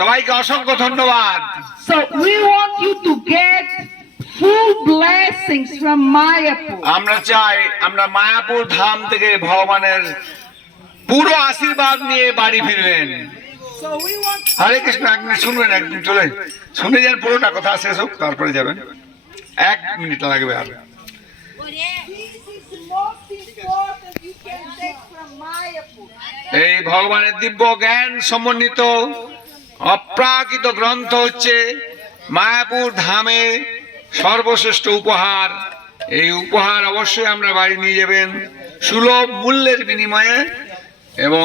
সবাইকে অসংখ্য ধন্যবাদ। So we want you to get full blessings from Mayapur. আমরা চাই আমরা মায়াপুর ধাম থেকে ভগবানের পুরো আশীর্বাদ নিয়ে বাড়ি ফিরবেন। So we want হরে কৃষ্ণ। একদিন শুনবেন, একদিন চলে শুনে যান, পুরোটা কথা শেষ হোক তারপরে যাবেন। 1 মিনিট লাগবে আর। this is the most important you can take from Mayapur. এই ভগবানের দিব্য জ্ঞান সমন্বিত অপ্রাকৃত গ্রন্থ হচ্ছে মায়াপুর ধামে সর্বশ্রেষ্ঠ উপহার। এই উপহার অবশ্যই আমরা বাড়ি নিয়ে যাবেন সুলভ মূল্যের বিনিময়ে এবং